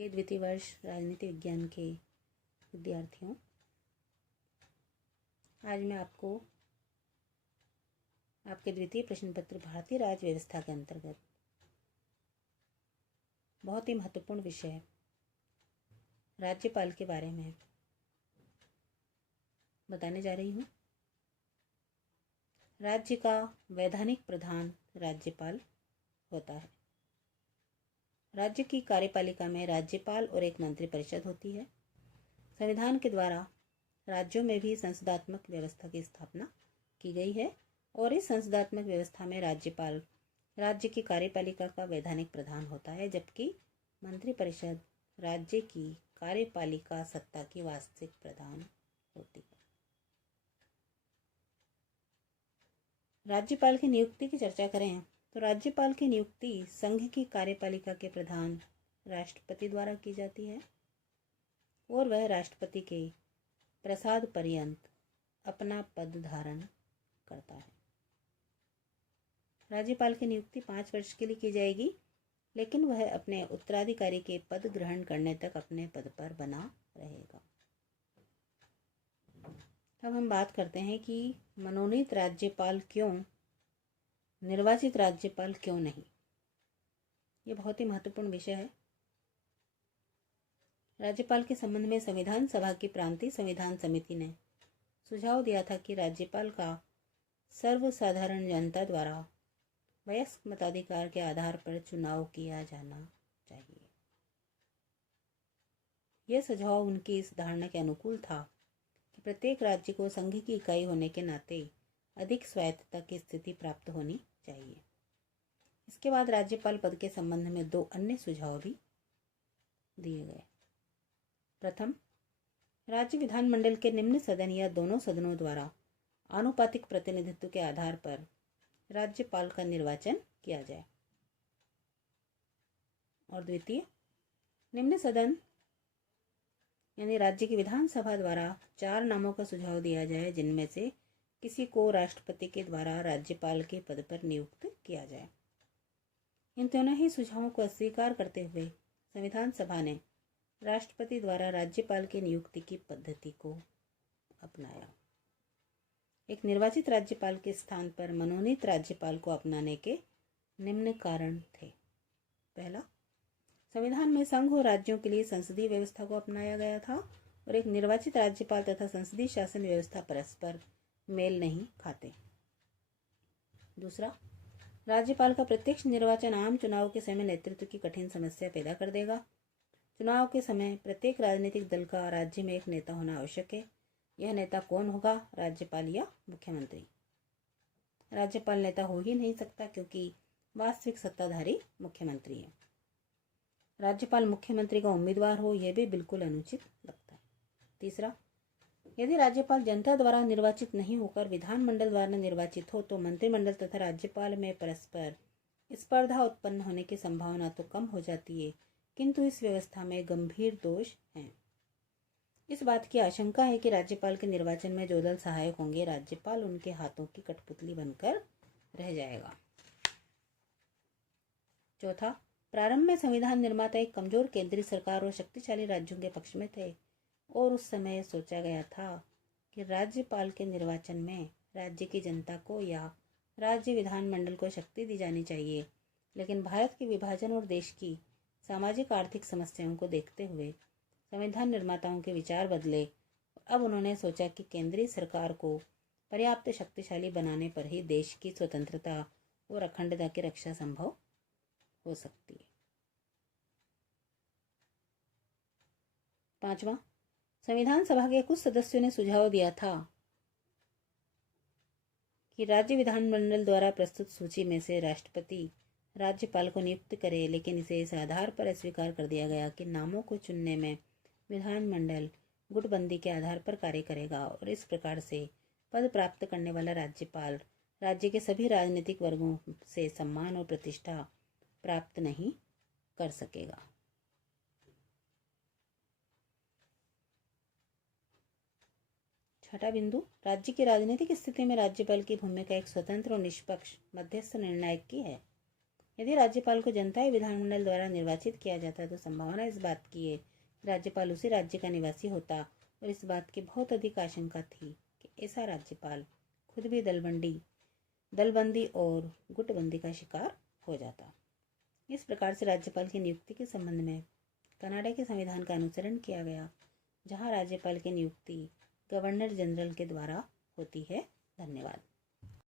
ये द्वितीय वर्ष राजनीति विज्ञान के विद्यार्थियों, आज मैं आपको आपके द्वितीय प्रश्न पत्र भारतीय राज्य व्यवस्था के अंतर्गत बहुत ही महत्वपूर्ण विषय राज्यपाल के बारे में बताने जा रही हूँ। राज्य का वैधानिक प्रधान राज्यपाल होता है। राज्य की कार्यपालिका में राज्यपाल और एक मंत्रिपरिषद होती है। संविधान के द्वारा राज्यों में भी संसदात्मक व्यवस्था की स्थापना की गई है और इस संसदात्मक व्यवस्था में राज्यपाल राज्य की कार्यपालिका का वैधानिक प्रधान होता है, जबकि मंत्रिपरिषद राज्य की कार्यपालिका सत्ता की वास्तविक प्रधान होती है। राज्यपाल की नियुक्ति की चर्चा करें तो राज्यपाल की नियुक्ति संघ की कार्यपालिका के प्रधान राष्ट्रपति द्वारा की जाती है और वह राष्ट्रपति के प्रसाद पर्यंत अपना पद धारण करता है। राज्यपाल की नियुक्ति 5 वर्ष के लिए की जाएगी, लेकिन वह अपने उत्तराधिकारी के पद ग्रहण करने तक अपने पद पर बना रहेगा। अब हम बात करते हैं कि मनोनीत राज्यपाल क्यों, निर्वाचित राज्यपाल क्यों नहीं। ये बहुत ही महत्वपूर्ण विषय है। राज्यपाल के संबंध में संविधान सभा की प्रांतीय संविधान समिति ने सुझाव दिया था कि राज्यपाल का सर्वसाधारण जनता द्वारा वयस्क मताधिकार के आधार पर चुनाव किया जाना चाहिए। यह सुझाव उनकी इस धारणा के अनुकूल था कि प्रत्येक राज्य को संघ की इकाई होने के नाते अधिक स्वायत्तता की स्थिति प्राप्त होनी चाहिए। इसके बाद राज्यपाल पद के संबंध में 2 अन्य सुझाव भी दिए गए। प्रथम, राज्य विधानमंडल के निम्न सदन या दोनों सदनों द्वारा आनुपातिक प्रतिनिधित्व के आधार पर राज्यपाल का निर्वाचन किया जाए। और द्वितीय, निम्न सदन यानी राज्य की विधानसभा द्वारा 4 नामों का सुझाव दिया जाए, जिनमें से किसी को राष्ट्रपति के द्वारा राज्यपाल के पद पर नियुक्त किया जाए। इन दोनों ही सुझावों को अस्वीकार करते हुए संविधान सभा ने राष्ट्रपति द्वारा राज्यपाल की नियुक्ति की पद्धति को अपनाया। एक निर्वाचित राज्यपाल के स्थान पर मनोनीत राज्यपाल को अपनाने के निम्न कारण थे। पहला, संविधान में संघ और राज्यों के लिए संसदीय व्यवस्था को अपनाया गया था और एक निर्वाचित राज्यपाल तथा संसदीय शासन व्यवस्था परस्पर मेल नहीं खाते। दूसरा, राज्यपाल का प्रत्यक्ष निर्वाचन आम चुनाव के समय नेतृत्व की कठिन समस्या पैदा कर देगा। चुनाव के समय प्रत्येक राजनीतिक दल का राज्य में एक नेता होना आवश्यक है। यह नेता कौन होगा, राज्यपाल या मुख्यमंत्री? राज्यपाल नेता हो ही नहीं सकता, क्योंकि वास्तविक सत्ताधारी मुख्यमंत्री है। राज्यपाल मुख्यमंत्री का उम्मीदवार हो, यह भी बिल्कुल अनुचित लगता है। तीसरा, यदि राज्यपाल जनता द्वारा निर्वाचित नहीं होकर विधानमंडल द्वारा निर्वाचित हो तो मंत्रिमंडल तथा राज्यपाल में परस्पर स्पर्धा उत्पन्न होने की संभावना तो कम हो जाती है, किंतु इस व्यवस्था में गंभीर दोष हैं। इस बात की आशंका है कि राज्यपाल के निर्वाचन में जो दल सहायक होंगे, राज्यपाल उनके हाथों की कठपुतली बनकर रह जाएगा। चौथा, प्रारंभ में संविधान निर्माता एक कमजोर केंद्रीय सरकार और शक्तिशाली राज्यों के पक्ष में थे और उस समय सोचा गया था कि राज्यपाल के निर्वाचन में राज्य की जनता को या राज्य विधानमंडल को शक्ति दी जानी चाहिए। लेकिन भारत के विभाजन और देश की सामाजिक आर्थिक समस्याओं को देखते हुए संविधान निर्माताओं के विचार बदले। अब उन्होंने सोचा कि केंद्रीय सरकार को पर्याप्त शक्तिशाली बनाने पर ही देश की स्वतंत्रता और अखंडता की रक्षा संभव हो सकती है। पांचवा, संविधान सभा के कुछ सदस्यों ने सुझाव दिया था कि राज्य विधानमंडल द्वारा प्रस्तुत सूची में से राष्ट्रपति राज्यपाल को नियुक्त करे, लेकिन इसे इस आधार पर अस्वीकार कर दिया गया कि नामों को चुनने में विधानमंडल गुटबंदी के आधार पर कार्य करेगा और इस प्रकार से पद प्राप्त करने वाला राज्यपाल राज्य के सभी राजनीतिक वर्गों से सम्मान और प्रतिष्ठा प्राप्त नहीं कर सकेगा। छठा बिंदु, राज्य की राजनीतिक स्थिति में राज्यपाल की भूमिका एक स्वतंत्र और निष्पक्ष मध्यस्थ निर्णायक की है। यदि राज्यपाल को जनता या विधानमंडल द्वारा निर्वाचित किया जाता तो संभावना इस बात की है कि राज्यपाल उसी राज्य का निवासी होता और इस बात की बहुत अधिक आशंका थी कि ऐसा राज्यपाल खुद भी दलबंदी और गुटबंदी का शिकार हो जाता। इस प्रकार से राज्यपाल की नियुक्ति के संबंध में कनाडा के संविधान का अनुसरण किया गया, जहां राज्यपाल की नियुक्ति गवर्नर जनरल के द्वारा होती है। धन्यवाद।